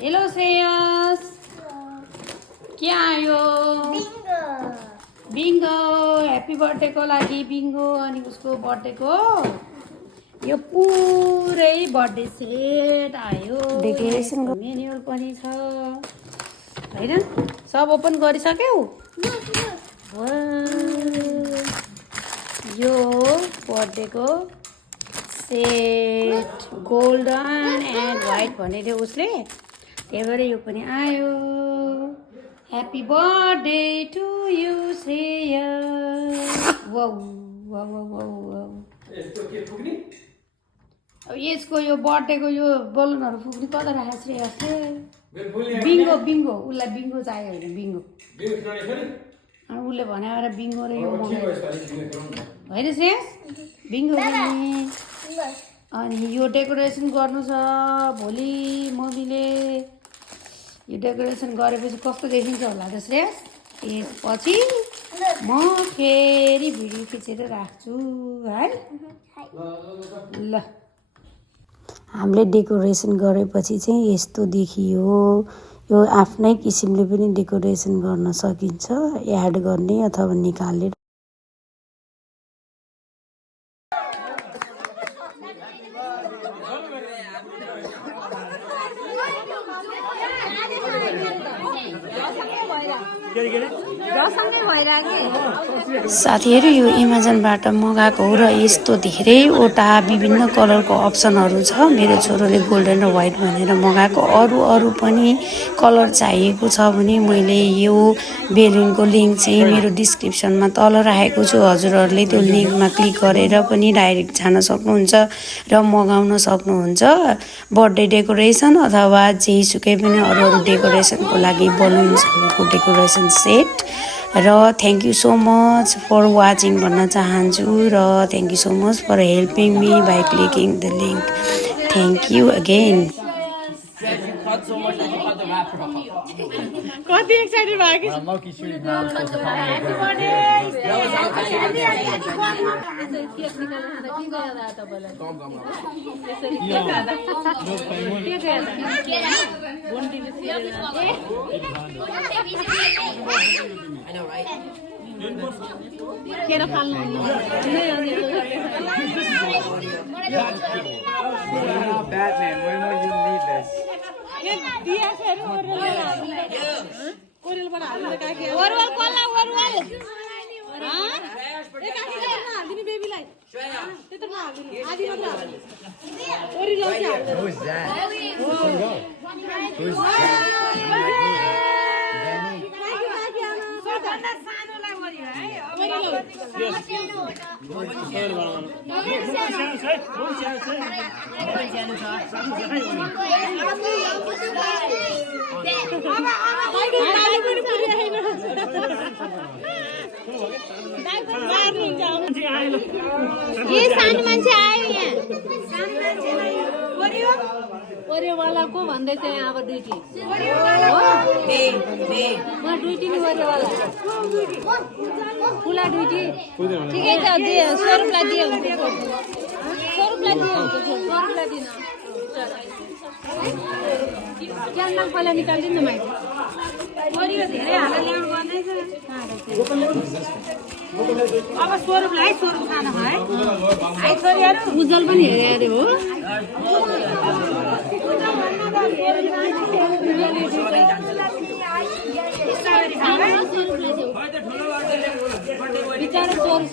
Hello Shreyas, के आयो? Bingo happy बर्थडेको लागि बिङ्गो अनि उसको बर्थडेको यो पुरै बर्थडे सेट आयो। डेकोरेसन मेन्युअल पनि छ हैन? सब ओपन गरिसक्यौ? यो बर्थडेको सेट गोल्डन एन्ड व्हाइट भनेको उसले, त्यही भएर यो पनि आयो। Happy birthday to you Shreyas. Wow wow wow wow. अब यसको यो बर्थडेको यो बलुनहरू फुक्ने कता राखेको श्रेयसले? बिङ्गो बिङ्गो उसलाई बिङ्गो चाहियो होइन? बिङ्गो अनि उसले भने आएर बिङ्गो र यो होइन श्रेयस? बिङ्गो पनि। अनि यो डेकोरेसन गर्नु छ भोलि मम्मीले। यो डेकोरेसन गरेपछि कस्तो देखिन्छ होला त श्रेयस? त्यसपछि म फेरि भिडियो खिचेर राख्छु है। ल हामीले डेकोरेसन गरेपछि चाहिँ यस्तो देखियो। यो आफ्नै किसिमले पनि डेकोरेसन गर्न सकिन्छ, एड गर्ने अथवा निकाल्ने। साथीहरू यो एमाजोनबाट मगाएको हो र यस्तो धेरैवटा विभिन्न कलरको अप्सनहरू छ। मेरो छोरोले गोल्डन र व्हाइट भनेर मगाएको। अरू पनि कलर चाहिएको छ भने मैले यो बेलुनको लिङ्क चाहिँ मेरो डिस्क्रिप्सनमा तल राखेको छु। हजुरहरूले त्यो लिङ्कमा क्लिक गरेर पनि डाइरेक्ट जान सक्नुहुन्छ र मगाउन सक्नुहुन्छ। बर्थडे डेकोरेसन अथवा जेसुकै पनि अरू डेकोरेसनको लागि बलुन्सहरूको डेकोरेसन सेट। र thank you so much for watching भन्न चाहन्छु र thank you so much for helping me by clicking the link. Thank you again. कति एक्साइटेड भयो कि? ये सानो मान्छे आयो यहाँ। वरेवाला को भन्दै चाहिँ अब ड्युटी म ड्युटी नि वरेवाला ठुला ड्युटी ठिकै छ। स्वरूपलाई दियो हुन्छ, स्वरूपलाई दियो हुन्छ, स्वरूपलाई दिन क्यान्डल पहिला निकालिदिनु न माइती। धेरै हालेर ल्याउनु पर्दैछ। अब स्वरूपलाई स्वरूप खाना है छोरीहरू। उज्जवल पनि हेरे अरे हो। बिचारा स्वरूप